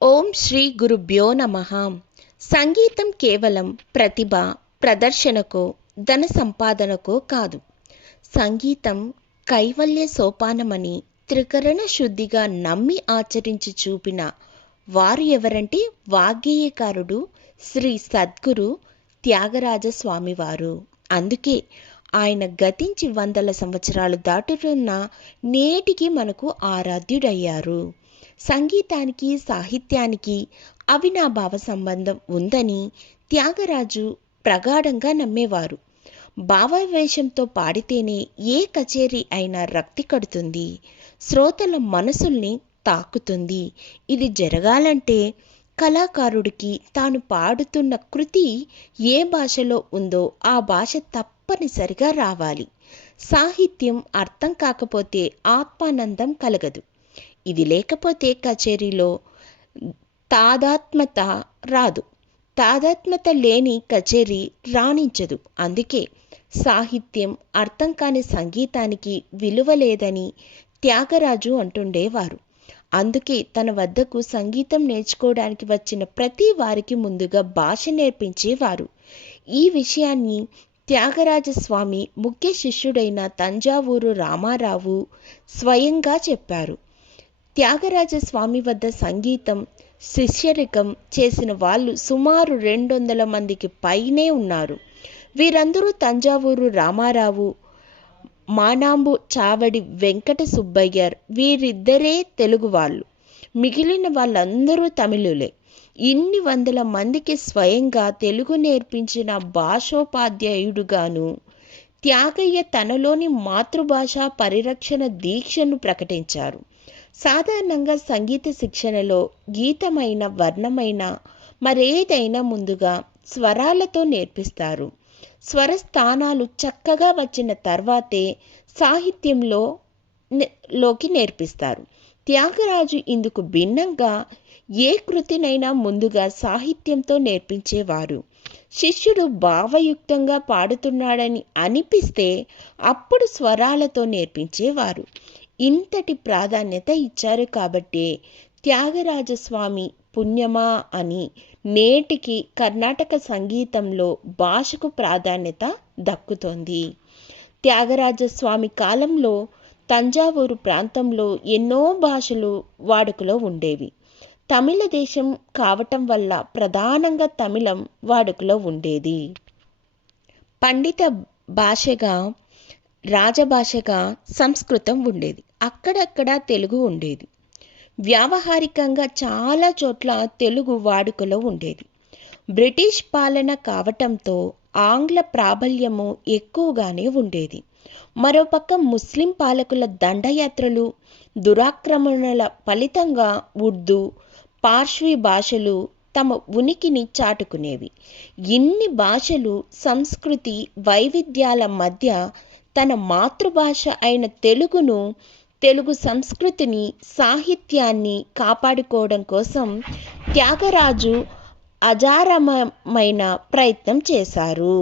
ఓం శ్రీ గురుభ్యో నమః. సంగీతం కేవలం ప్రతిభ ప్రదర్శనకో ధన సంపాదనకో కాదు. సంగీతం కైవల్య సోపానమని త్రికరణ శుద్ధిగా నమ్మి ఆచరించి చూపిన వారు ఎవరంటే వాగ్గేయకారుడు శ్రీ సద్గురు త్యాగరాజ స్వామివారు. అందుకే ఆయన గతించి వందల సంవత్సరాలు దాటుతున్న నేటికి మనకు ఆరాధ్యుడయ్యారు. సంగీతానికి సాహిత్యానికి అవినాభావ సంబంధం ఉందని త్యాగరాజు ప్రగాఢంగా నమ్మేవారు. భావావేశంతో పాడితేనే ఏ కచేరీ అయినా రక్తి కడుతుంది, శ్రోతల మనసుల్ని తాకుతుంది. ఇది జరగాలంటే కళాకారుడికి తాను పాడుతున్న కృతి ఏ భాషలో ఉందో ఆ భాష తప్పనిసరిగా రావాలి. సాహిత్యం అర్థం కాకపోతే ఆత్మానందం కలగదు. ఇది లేకపోతే కచేరీలో తాదాత్మ్యత రాదు. తాదాత్మ్యత లేని కచేరీ రాణించదు. అందుకే సాహిత్యం అర్థం కాని సంగీతానికి విలువ లేదని త్యాగరాజు అంటుండేవారు. అందుకే తన వద్దకు సంగీతం నేర్చుకోవడానికి వచ్చిన ప్రతి వారికి ముందుగా భాష నేర్పించేవారు. ఈ విషయాన్ని త్యాగరాజస్వామి ముఖ్య శిష్యుడైన తంజావూరు రామారావు స్వయంగా చెప్పారు. త్యాగరాజస్వామి వద్ద సంగీతం శిష్యరికం చేసిన వాళ్ళు సుమారు 200 మందికి పైనే ఉన్నారు. వీరందరూ తంజావూరు రామారావు, మానాంబు చావడి వెంకట సుబ్బయ్యర్ వీరిద్దరే తెలుగు వాళ్ళు. మిగిలిన వాళ్ళందరూ తమిళులే. ఇన్ని వందల మందికి స్వయంగా తెలుగు నేర్పించిన భాషోపాధ్యాయుడుగాను త్యాగయ్య తనలోని మాతృభాష పరిరక్షణ దీక్షను ప్రకటించారు. సాధారణంగా సంగీత శిక్షణలో గీతమైన వర్ణమైన మరేదైనా ముందుగా స్వరాలతో నేర్పిస్తారు. స్వరస్థానాలు చక్కగా వచ్చిన తర్వాతే సాహిత్యంలోకి నేర్పిస్తారు. త్యాగరాజు ఇందుకు భిన్నంగా ఏ కృతినైనా ముందుగా సాహిత్యంతో నేర్పించేవారు. శిష్యుడు భావయుక్తంగా పాడుతున్నాడని అనిపిస్తే అప్పుడు స్వరాలతో నేర్పించేవారు. ఇంతటి ప్రాధాన్యత ఇచ్చారు కాబట్టే త్యాగరాజస్వామి పుణ్యమా అని నేటికి కర్ణాటక సంగీతంలో భాషకు ప్రాధాన్యత దక్కుతోంది. త్యాగరాజస్వామి కాలంలో తంజావూరు ప్రాంతంలో ఎన్నో భాషలు వాడుకలో ఉండేవి. తమిళ దేశం కావటం వల్ల ప్రధానంగా తమిళం వాడుకలో ఉండేది. పండిత భాషగా రాజభాషగా సంస్కృతం ఉండేది. అక్కడక్కడ తెలుగు ఉండేది. వ్యావహారికంగా చాలా చోట్ల తెలుగు వాడుకలో ఉండేది. బ్రిటిష్ పాలన కావటంతో ఆంగ్ల ప్రాబల్యము ఎక్కువగానే ఉండేది. మరోపక్క ముస్లిం పాలకుల దండయాత్రలు, దురాక్రమణల ఫలితంగా ఉర్దూ, పార్శ్వీ భాషలు తమ ఉనికిని చాటుకునేవి. ఇన్ని భాషలు, సంస్కృతి వైవిధ్యాల మధ్య తన మాతృభాష అయిన తెలుగును, తెలుగు సంస్కృతిని, సాహిత్యాన్ని కాపాడుకోవడం కోసం త్యాగరాజు అజారమైన ప్రయత్నం చేశారు.